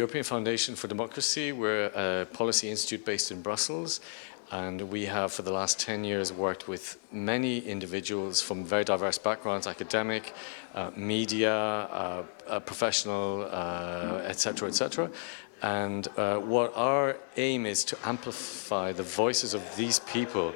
European Foundation for Democracy. We're a policy institute based in Brussels, and we have for the last 10 years worked with many individuals from very diverse backgrounds, academic, media, professional, etc., etc. And what our aim is to amplify the voices of these people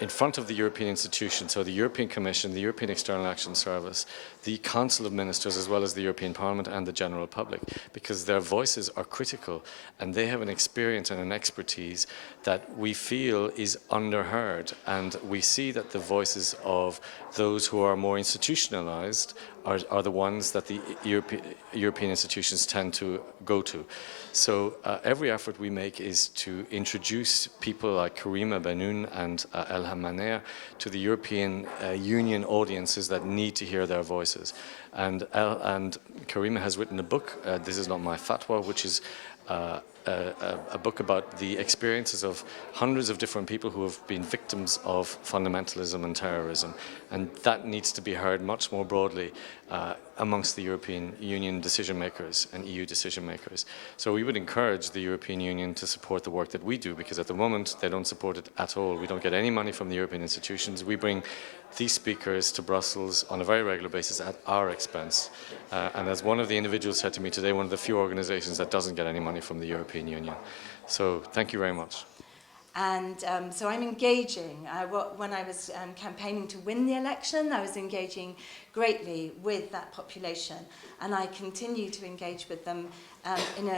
in front of the European institutions, so the European Commission, the European External Action Service, the Council of Ministers, as well as the European Parliament and the general public, because their voices are critical and they have an experience and an expertise that we feel is underheard. And we see that the voices of those who are more institutionalized are the ones that the European institutions tend to go to. So every effort we make is to introduce people like Karima, Bennoune and Elham, Manea to the European Union audiences that need to hear their voices. And Karima has written a book, This Is Not My Fatwa, which is a book about the experiences of hundreds of different people who have been victims of fundamentalism and terrorism. And that needs to be heard much more broadly amongst the European Union decision makers and EU decision makers. So we would encourage the European Union to support the work that we do, because at the moment they don't support it at all. We don't get any money from the European institutions. We bring these speakers to Brussels on a very regular basis at our expense. And as one of the individuals said to me today, one of the few organizations that doesn't get any money from the European Union. So thank you very much. And so I'm engaging. When I was campaigning to win the election, I was engaging greatly with that population, and I continue to engage with them in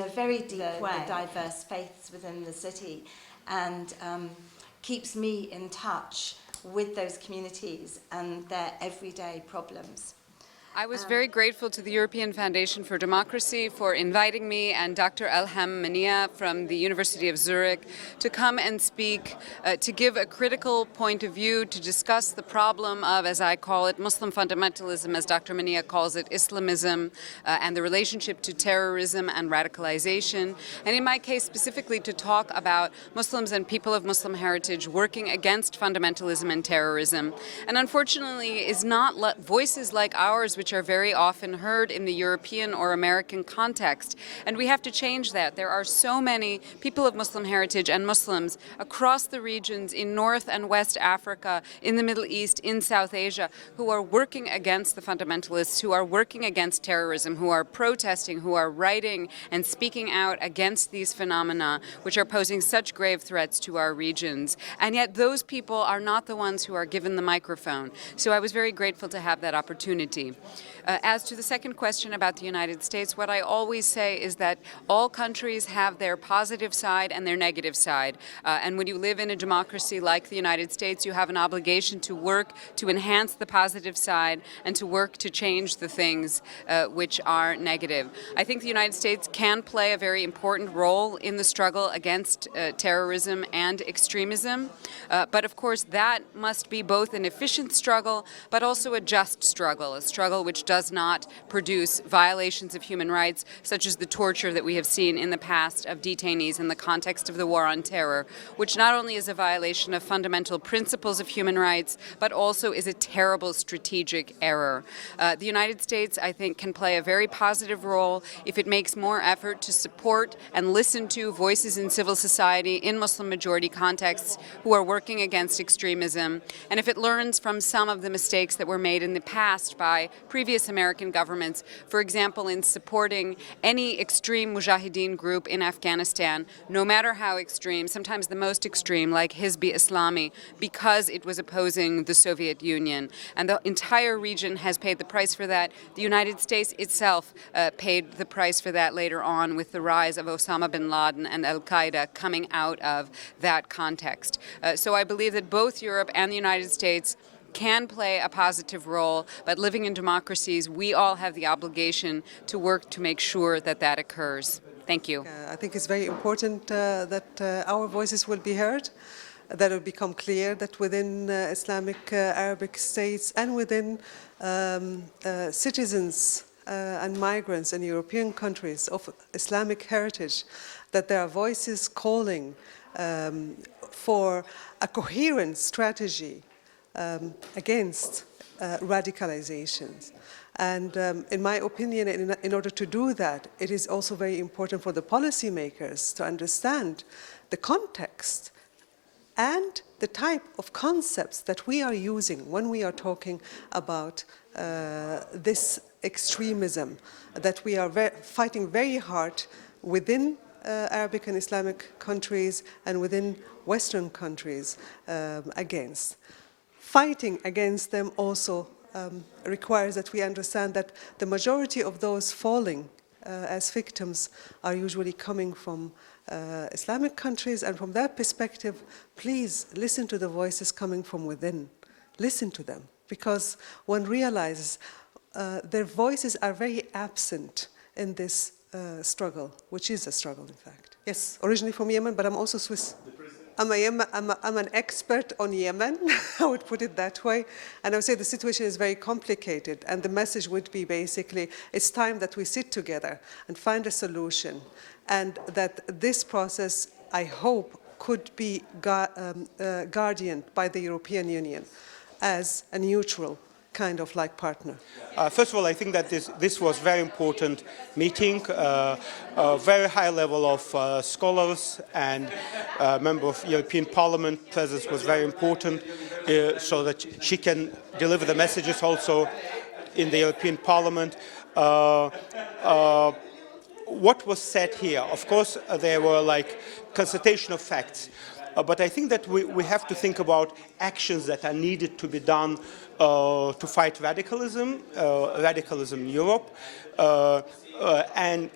a very deep way. The diverse faiths within the city, and keeps me in touch with those communities and their everyday problems. I was very grateful to the European Foundation for Democracy for inviting me and Dr. Elham Manea from the University of Zurich to come and speak, to give a critical point of view, to discuss the problem of, as I call it, Muslim fundamentalism, as Dr. Manea calls it, Islamism, and the relationship to terrorism and radicalization. And in my case, specifically to talk about Muslims and people of Muslim heritage working against fundamentalism and terrorism. And unfortunately, is not voices like ours, which are very often heard in the European or American context. And we have to change that. There are so many people of Muslim heritage and Muslims across the regions in North and West Africa, in the Middle East, in South Asia, who are working against the fundamentalists, who are working against terrorism, who are protesting, who are writing and speaking out against these phenomena, which are posing such grave threats to our regions. And yet those people are not the ones who are given the microphone. So I was very grateful to have that opportunity. As to the second question about the United States, what I always say is that all countries have their positive side and their negative side. And when you live in a democracy like the United States, you have an obligation to work to enhance the positive side and to work to change the things which are negative. I think the United States can play a very important role in the struggle against terrorism and extremism. But of course, that must be both an efficient struggle, but also a just struggle, a struggle which does not produce violations of human rights, such as the torture that we have seen in the past of detainees in the context of the war on terror, which not only is a violation of fundamental principles of human rights, but also is a terrible strategic error. The United States, I think, can play a very positive role if it makes more effort to support and listen to voices in civil society in Muslim-majority contexts who are working against extremism, and if it learns from some of the mistakes that were made in the past by previous American governments, for example, in supporting any extreme mujahideen group in Afghanistan, no matter how extreme, sometimes the most extreme, like Hizb Islami, because it was opposing the Soviet Union. And the entire region has paid the price for that. The United States itself paid the price for that later on with the rise of Osama bin Laden and Al-Qaeda coming out of that context. So I believe that both Europe and the United States can play a positive role, but living in democracies, we all have the obligation to work to make sure that that occurs. Thank you. I think it's very important that our voices will be heard, that it will become clear that within Islamic Arabic states and within citizens and migrants in European countries of Islamic heritage, that there are voices calling for a coherent strategy against radicalizations. And in my opinion, in order to do that, it is also very important for the policymakers to understand the context and the type of concepts that we are using when we are talking about this extremism that we are fighting very hard within Arabic and Islamic countries and within Western countries against. Fighting against them also requires that we understand that the majority of those falling as victims are usually coming from Islamic countries, and from that perspective, please listen to the voices coming from within. Listen to them, because one realizes their voices are very absent in this struggle, which is a struggle, in fact. Yes, originally from Yemen, but I'm also Swiss. I'm an expert on Yemen, I would put it that way. And I would say the situation is very complicated. And the message would be basically, it's time that we sit together and find a solution. And that this process, I hope, could be guardianed by the European Union as a neutral kind of like partner. First of all, I think that this was a very important meeting. A very high level of scholars and member of European Parliament presence was very important so that she can deliver the messages also in the European Parliament. What was said here, of course, there were like consultation of facts. But I think that we have to think about actions that are needed to be done to fight radicalism in Europe. And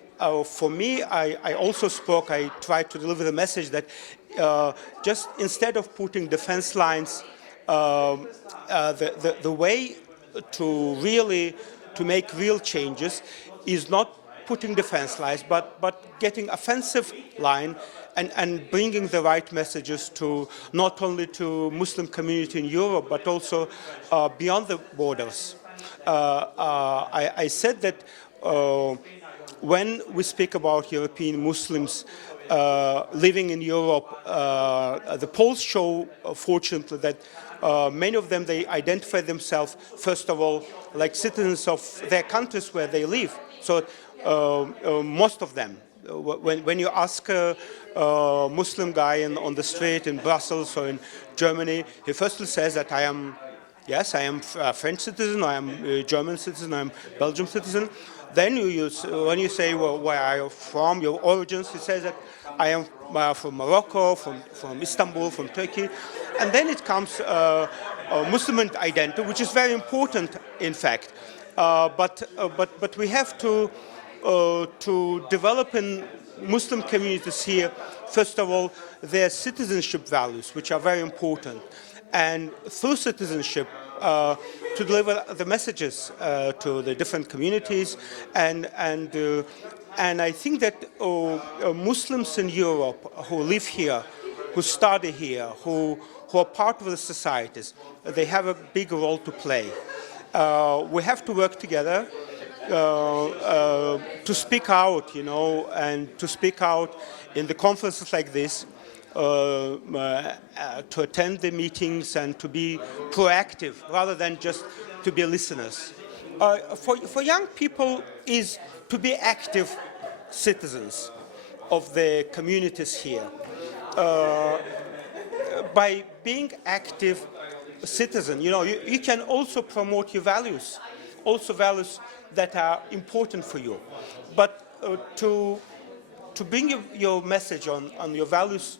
for me, I also spoke, I tried to deliver the message that just instead of putting defense lines, the way to make real changes is not putting defense lines, but getting offensive line and bringing the right messages to not only to Muslim community in Europe, but also beyond the borders. I said that when we speak about European Muslims living in Europe, the polls show, fortunately, that many of them, they identify themselves, first of all, like citizens of their countries where they live. So most of them, when you ask a Muslim guy on the street in Brussels or in Germany, he firstly says that I am a French citizen, I am a German citizen, I am a Belgian citizen. Then when you say, well, where are you from, your origins, he says that I am from Morocco, from Istanbul, from Turkey. And then it comes Muslim identity, which is very important, in fact. But we have to develop in Muslim communities here, first of all, their citizenship values, which are very important. And through citizenship, to deliver the messages to the different communities. And I think that Muslims in Europe who live here, who study here, who are part of the societies, they have a big role to play. We have to work together to speak out, and to speak out in the conferences like this, to attend the meetings and to be proactive rather than just to be listeners. For young people is to be active citizens of the communities here. By being active citizen, you can also promote your values, also values that are important for you. But to bring your message on your values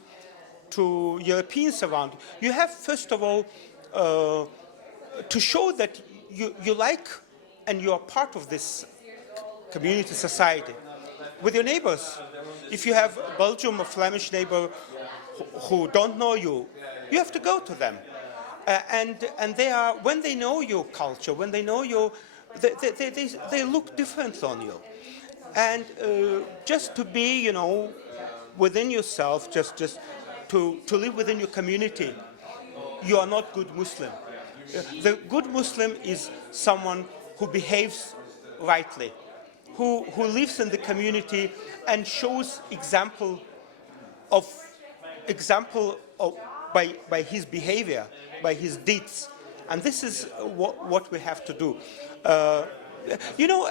to Europeans around, you have, first of all, to show that you like and you are part of this community society with your neighbors. If you have a Belgian or Flemish neighbor who don't know you, you have to go to them. And they are, when they know your culture, when they know you, they look different on you. And just to be, within yourself, just to live within your community, you are not good Muslim. The good Muslim is someone who behaves rightly, who lives in the community and shows example by his behavior, by his deeds. And this is what we have to do. You know,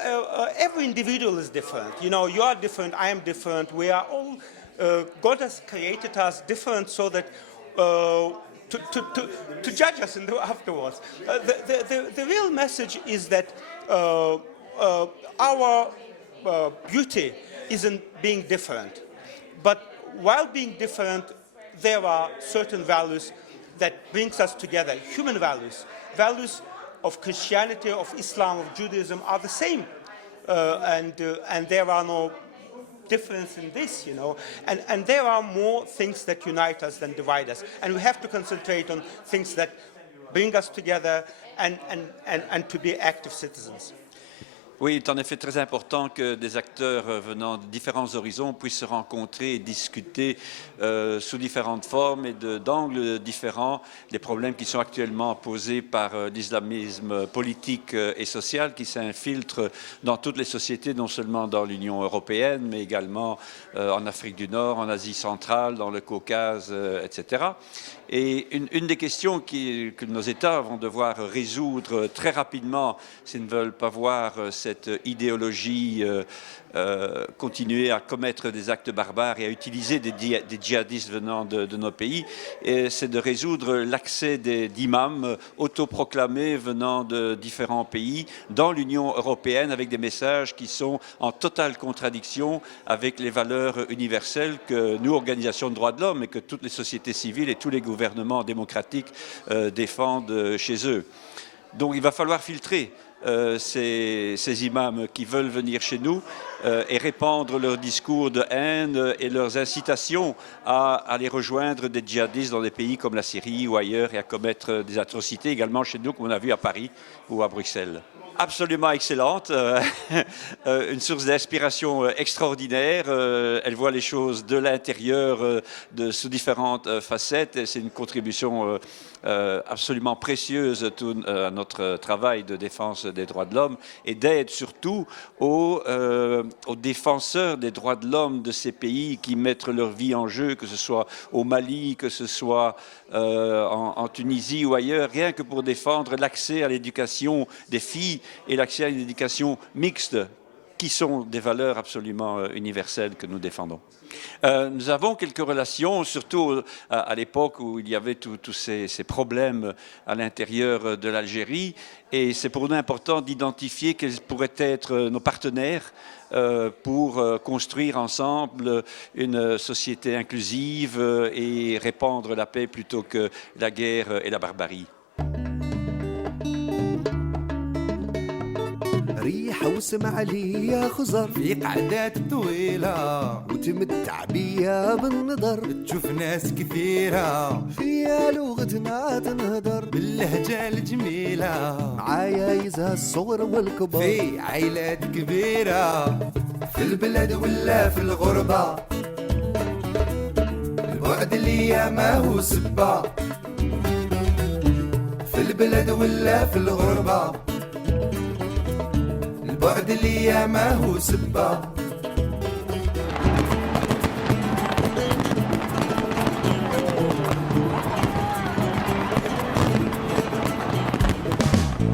every individual is different. You know, you are different, I am different. We are all, God has created us different so that to judge us afterwards. The real message is that our beauty isn't being different. But while being different, there are certain values that brings us together, human values. Values of Christianity, of Islam, of Judaism are the same. And there are no difference in this, you know. And there are more things that unite us than divide us. And we have to concentrate on things that bring us together and to be active citizens. Oui, il est en effet très important que des acteurs venant de différents horizons puissent se rencontrer et discuter sous différentes formes et d'angles différents des problèmes qui sont actuellement posés par l'islamisme politique et social qui s'infiltre dans toutes les sociétés, non seulement dans l'Union européenne, mais également en Afrique du Nord, en Asie centrale, dans le Caucase, etc. Et une des questions que nos États vont devoir résoudre très rapidement s'ils ne veulent pas voir cette idéologie continuer à commettre des actes barbares et à utiliser des djihadistes venant de nos pays, c'est de résoudre l'accès d'imams autoproclamés venant de différents pays dans l'Union européenne avec des messages qui sont en totale contradiction avec les valeurs universelles que nous, organisations de droits de l'homme, et que toutes les sociétés civiles et tous les gouvernements démocratiques défendent chez eux. Donc il va falloir filtrer ces imams qui veulent venir chez nous et répandre leurs discours de haine et leurs incitations à aller rejoindre des djihadistes dans des pays comme la Syrie ou ailleurs et à commettre des atrocités également chez nous, comme on a vu à Paris ou à Bruxelles. Absolument excellente, une source d'inspiration extraordinaire. Elle voit les choses de l'intérieur sous différentes facettes. C'est une contribution absolument précieuse à notre travail de défense des droits de l'homme et d'aide surtout aux défenseurs des droits de l'homme de ces pays qui mettent leur vie en jeu, que ce soit au Mali, que ce soit en Tunisie ou ailleurs, rien que pour défendre l'accès à l'éducation des filles et l'accès à une éducation mixte, qui sont des valeurs absolument universelles que nous défendons. Nous avons quelques relations, surtout à l'époque où il y avait tous ces problèmes à l'intérieur de l'Algérie, et c'est pour nous important d'identifier quels pourraient être nos partenaires pour construire ensemble une société inclusive et répandre la paix plutôt que la guerre et la barbarie. ريحة وسمع لي خزر في قعدات طويلة وتمتع بيا بالنظر تشوف ناس كثيرة فيا لغتنا تنهدر باللهجة الجميلة معايا يزهى الصغر والكبار في عائلات كبيرة في البلد ولا في الغربة البعد اللي ما هو سبة في البلد ولا في الغربة البعد اللي ما هو سبة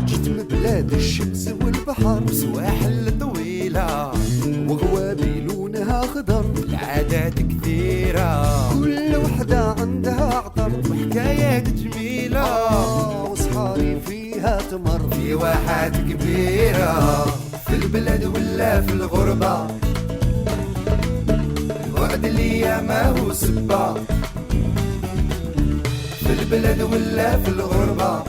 جيت من بلاد الشمس والبحر سواحل طويلة وغوابي لونها خضر العادات كثيرة كل وحدة عندها عطر وحكايات جميلة وصحاري فيها تمر في واحات كبيرة في البلد ولا في الغربة الوعد اللي ما هو سبة في البلد ولا في الغربة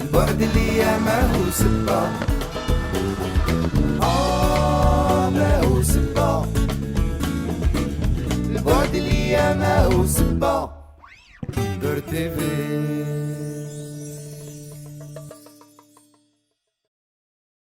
البعد اللي ما هو سبة ما هو سبة البعد اللي ما هو سبة برتفي